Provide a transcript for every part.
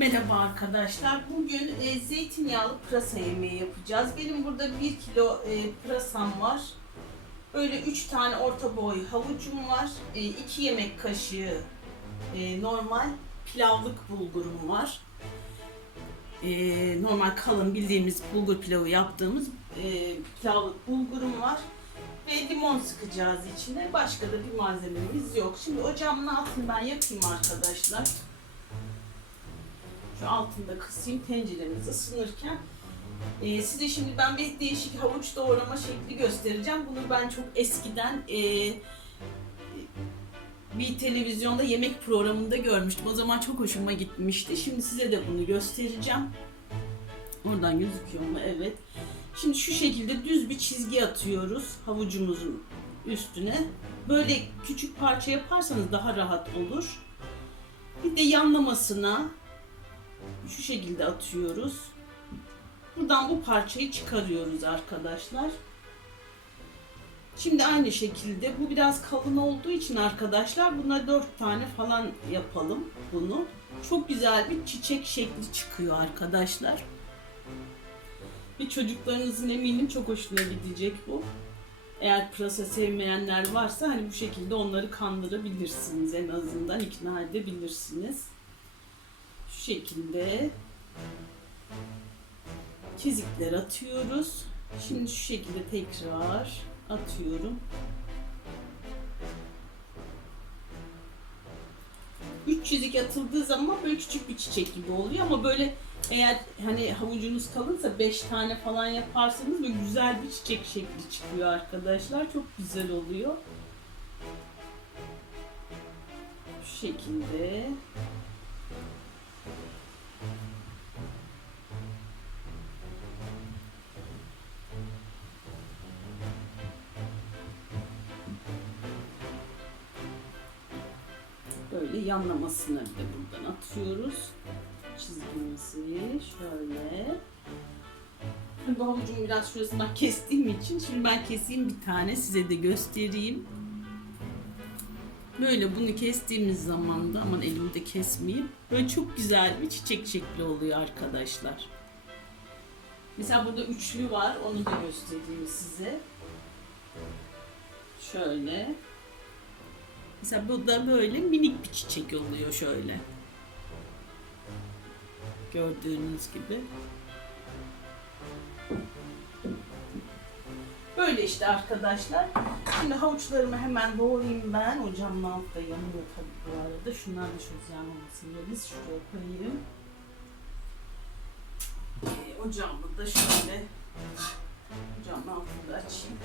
Merhaba arkadaşlar. Bugün e, zeytinyağlı pırasa yemeği yapacağız. Benim burada 1 kilo e, pırasam var. Böyle 3 tane orta boy havucum var. 2 yemek kaşığı e, normal pilavlık bulgurum var. E, normal kalın bildiğimiz bulgur pilavı yaptığımız e, pilavlık bulgurum var. Ve limon sıkacağız içine. Başka da bir malzememiz yok. Şimdi ocağımın altını ben yakayım arkadaşlar. Şu altında kısayım tenceremiz ısınırken. Ee, size şimdi ben bir değişik havuç doğrama şekli göstereceğim. Bunu ben çok eskiden e, bir televizyonda yemek programında görmüştüm. O zaman çok hoşuma gitmişti. Şimdi size de bunu göstereceğim. Oradan gözüküyor mu? Evet. Şimdi şu şekilde düz bir çizgi atıyoruz havucumuzun üstüne. Böyle küçük parça yaparsanız daha rahat olur. Bir de yanlamasına şu şekilde atıyoruz. Buradan bu parçayı çıkarıyoruz arkadaşlar. Şimdi aynı şekilde bu biraz kalın olduğu için arkadaşlar buna 4 tane falan yapalım bunu. Çok güzel bir çiçek şekli çıkıyor arkadaşlar. Ve çocuklarınızın eminim çok hoşuna gidecek bu. Eğer pırasa sevmeyenler varsa hani bu şekilde onları kandırabilirsiniz en azından ikna edebilirsiniz. Şekilde çizikler atıyoruz. Şimdi şu şekilde tekrar atıyorum. Üç çizik atıldığı zaman böyle küçük bir çiçek gibi oluyor ama böyle eğer hani havucunuz kalınsa 5 tane falan yaparsanız böyle güzel bir çiçek şekli çıkıyor arkadaşlar. Çok güzel oluyor. Şu şekilde. Böyle yanlamasına bir de buradan atıyoruz. Çizgimizi şöyle. Bu havucumu biraz şurasından kestiğim için şimdi ben keseyim bir tane size de göstereyim. Böyle bunu kestiğimiz zaman da aman elimi de kesmeyeyim. Böyle çok güzel bir çiçek şekli oluyor arkadaşlar. Mesela burada üçlü var. Onu da göstereyim size. Şöyle. Mesela bu da böyle minik bir çiçek oluyor şöyle. Gördüğünüz gibi. Böyle işte arkadaşlar. Şimdi havuçlarımı hemen doğrayayım ben. Ocağımın altta yanıyor tabii bu arada. Şunlar da şu yanmamasın diye biz şuraya koyayım. Ee, ocağımı da şöyle ocağımın altında açayım.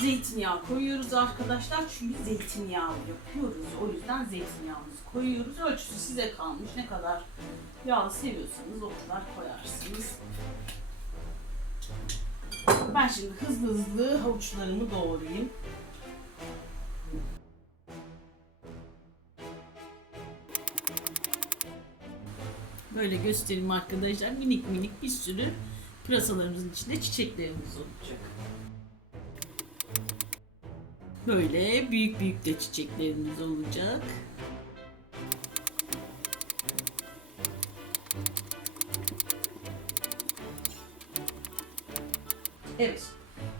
Zeytinyağı koyuyoruz arkadaşlar. Çünkü zeytinyağı yapıyoruz. O yüzden zeytinyağımızı koyuyoruz. Ölçüsü size kalmış. Ne kadar yağ seviyorsanız o kadar koyarsınız. Ben şimdi hızlı hızlı havuçlarımı doğrayayım. Böyle göstereyim arkadaşlar. Minik minik bir sürü pırasalarımızın içinde çiçeklerimiz olacak. Böyle büyük büyük de çiçeklerimiz olacak. Evet.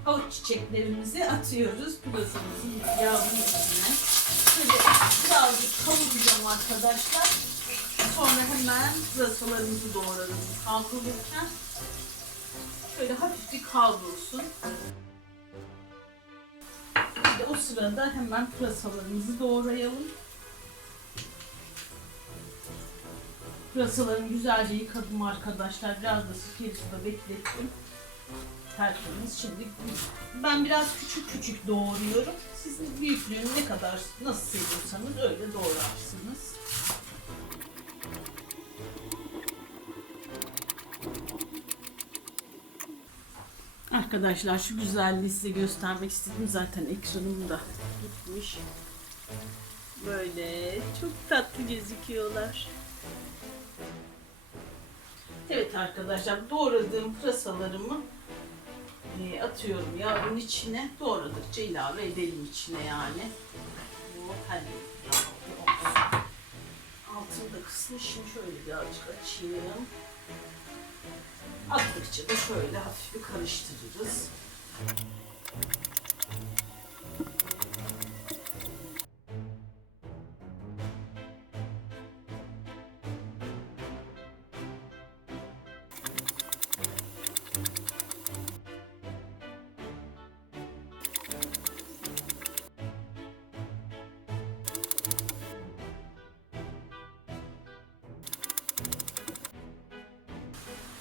Havuç çiçeklerimizi atıyoruz pırasamızın yağının içine. Şöyle birazcık kavuracağım arkadaşlar. Sonra hemen pırasalarımızı doğrarız kavrulurken. Şöyle hafif bir kavrulsun. Sırada hemen pırasalarımızı doğrayalım. Pırasalarımı güzelce yıkadım arkadaşlar. Biraz da sirkeli suda beklettim. Tertemiz. Şimdi ben biraz küçük küçük doğruyorum. Sizin büyüklüğünü ne kadar nasıl seviyorsanız öyle doğrarsınız. Arkadaşlar şu güzelliği size göstermek istedim. Zaten ekranım da gitmiş. Böyle çok tatlı gözüküyorlar. Evet arkadaşlar doğradığım pırasalarımı e, atıyorum yağın içine. Doğradıkça ilave edelim içine yani. Bu olsun. Altını da kıs Şimdi şöyle birazcık açayım. Attıkça da şöyle hafif bir karıştırırız.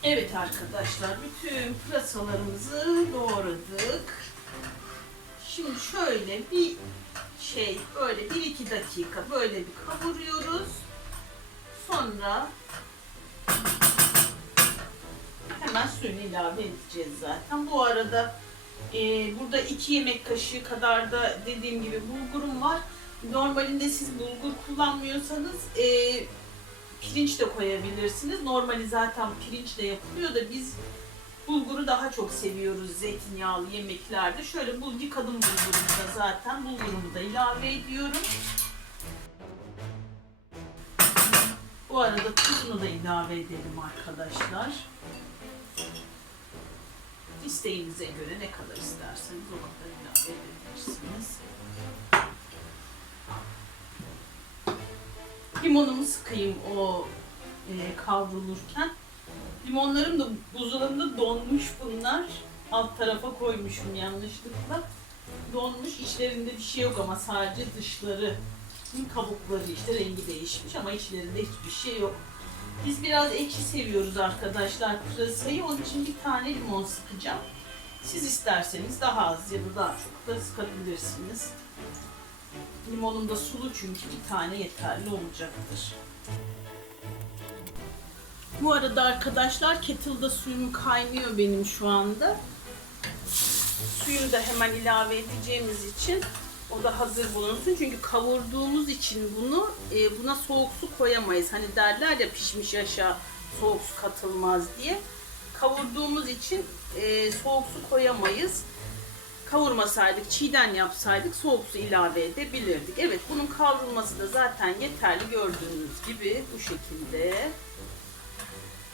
Evet arkadaşlar, bütün pırasalarımızı doğradık. Şimdi şöyle bir şey, böyle bir iki dakika böyle bir kavuruyoruz. Sonra hemen suyunu ilave edeceğiz zaten. Bu arada e, burada iki yemek kaşığı kadar da dediğim gibi bulgurum var. Normalinde siz bulgur kullanmıyorsanız e, pirinç de koyabilirsiniz. Normali zaten pirinçle yapılıyor da biz bulguru daha çok seviyoruz zeytinyağlı yemeklerde. Şöyle bu yıkadım bulgurumu da zaten. Bulgurumu da ilave ediyorum. Bu arada tuzunu da ilave edelim arkadaşlar. İsteğinize göre ne kadar isterseniz o kadar ilave edebilirsiniz. Limonumu sıkayım o e, kavrulurken. Limonlarım da buzdolabında donmuş bunlar. Alt tarafa koymuşum yanlışlıkla. Donmuş. içlerinde bir şey yok ama sadece dışları. Kabukları işte rengi değişmiş ama içlerinde hiçbir şey yok. Biz biraz ekşi seviyoruz arkadaşlar pırasayı. Onun için bir tane limon sıkacağım. Siz isterseniz daha az ya da daha çok da sıkabilirsiniz. Limonum da sulu çünkü bir tane yeterli olacaktır. Bu arada arkadaşlar kettle'da suyum kaynıyor benim şu anda. Suyu da hemen ilave edeceğimiz için o da hazır bulunsun. Çünkü kavurduğumuz için bunu e, buna soğuk su koyamayız. Hani derler ya pişmiş aşağı soğuk su katılmaz diye. Kavurduğumuz için e, soğuk su koyamayız kavurmasaydık, çiğden yapsaydık soğuk su ilave edebilirdik. Evet bunun kavrulması da zaten yeterli gördüğünüz gibi bu şekilde.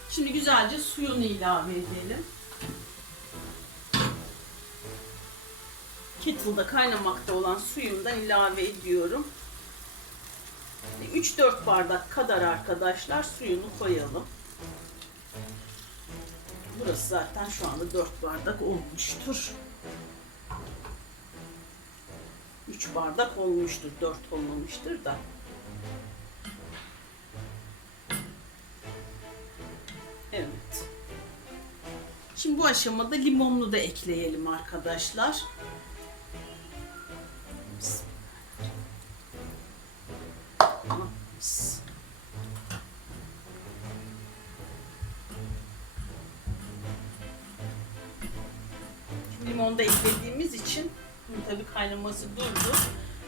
Şimdi güzelce suyunu ilave edelim. Kettle'da kaynamakta olan suyundan ilave ediyorum. 3-4 bardak kadar arkadaşlar suyunu koyalım. Burası zaten şu anda 4 bardak olmuştur. 3 bardak olmuştur. 4 olmamıştır da. Evet. Şimdi bu aşamada limonlu da ekleyelim arkadaşlar. Limonu da eklediğimiz için tabii kaynaması durdu.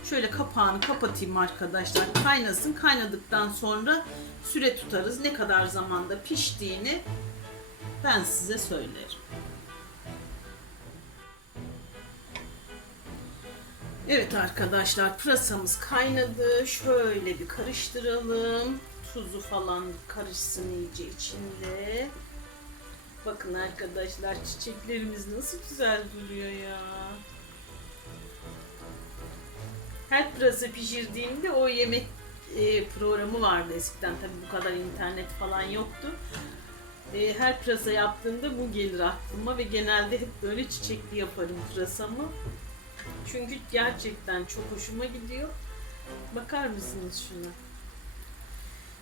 Şöyle kapağını kapatayım arkadaşlar. Kaynasın. Kaynadıktan sonra süre tutarız. Ne kadar zamanda piştiğini ben size söylerim. Evet arkadaşlar pırasamız kaynadı. Şöyle bir karıştıralım. Tuzu falan karışsın iyice içinde. Bakın arkadaşlar çiçeklerimiz nasıl güzel duruyor ya. Her pırasa pişirdiğimde o yemek e, programı vardı eskiden. Tabii bu kadar internet falan yoktu. E, her pırasa yaptığımda bu gelir aklıma ve genelde hep böyle çiçekli yaparım pırasamı. Çünkü gerçekten çok hoşuma gidiyor. Bakar mısınız şuna?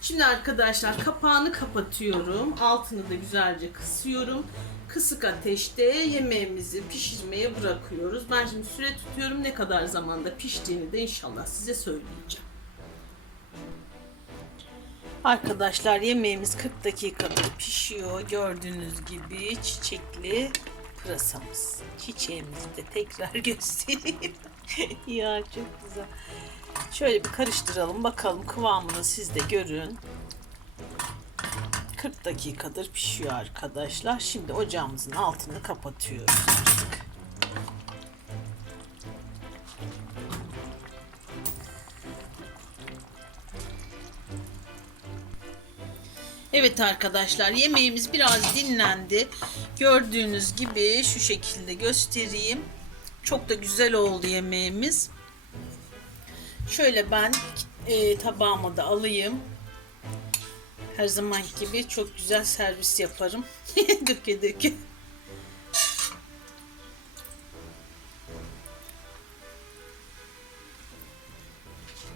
Şimdi arkadaşlar kapağını kapatıyorum. Altını da güzelce kısıyorum. Kısık ateşte yemeğimizi pişirmeye bırakıyoruz. Ben şimdi süre tutuyorum. Ne kadar zamanda piştiğini de inşallah size söyleyeceğim. Arkadaşlar yemeğimiz 40 dakikadır pişiyor. Gördüğünüz gibi çiçekli pırasamız. Çiçeğimizi de tekrar göstereyim. ya çok güzel. Şöyle bir karıştıralım bakalım kıvamını siz de görün. 40 dakikadır pişiyor arkadaşlar. Şimdi ocağımızın altını kapatıyoruz artık. Evet arkadaşlar yemeğimiz biraz dinlendi. Gördüğünüz gibi şu şekilde göstereyim. Çok da güzel oldu yemeğimiz. Şöyle ben e, tabağıma da alayım. Her zaman gibi çok güzel servis yaparım. döke döke.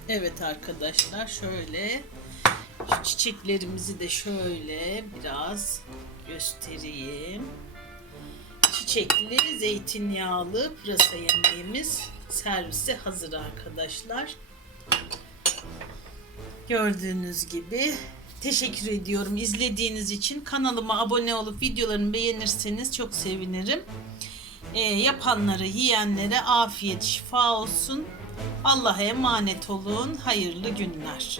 Evet arkadaşlar şöyle şu çiçeklerimizi de şöyle biraz göstereyim. Çiçekli zeytinyağlı pırasa yemeğimiz servise hazır arkadaşlar. Gördüğünüz gibi teşekkür ediyorum izlediğiniz için. Kanalıma abone olup videolarımı beğenirseniz çok sevinirim. Ee, yapanlara, yiyenlere afiyet, şifa olsun. Allah'a emanet olun. Hayırlı günler.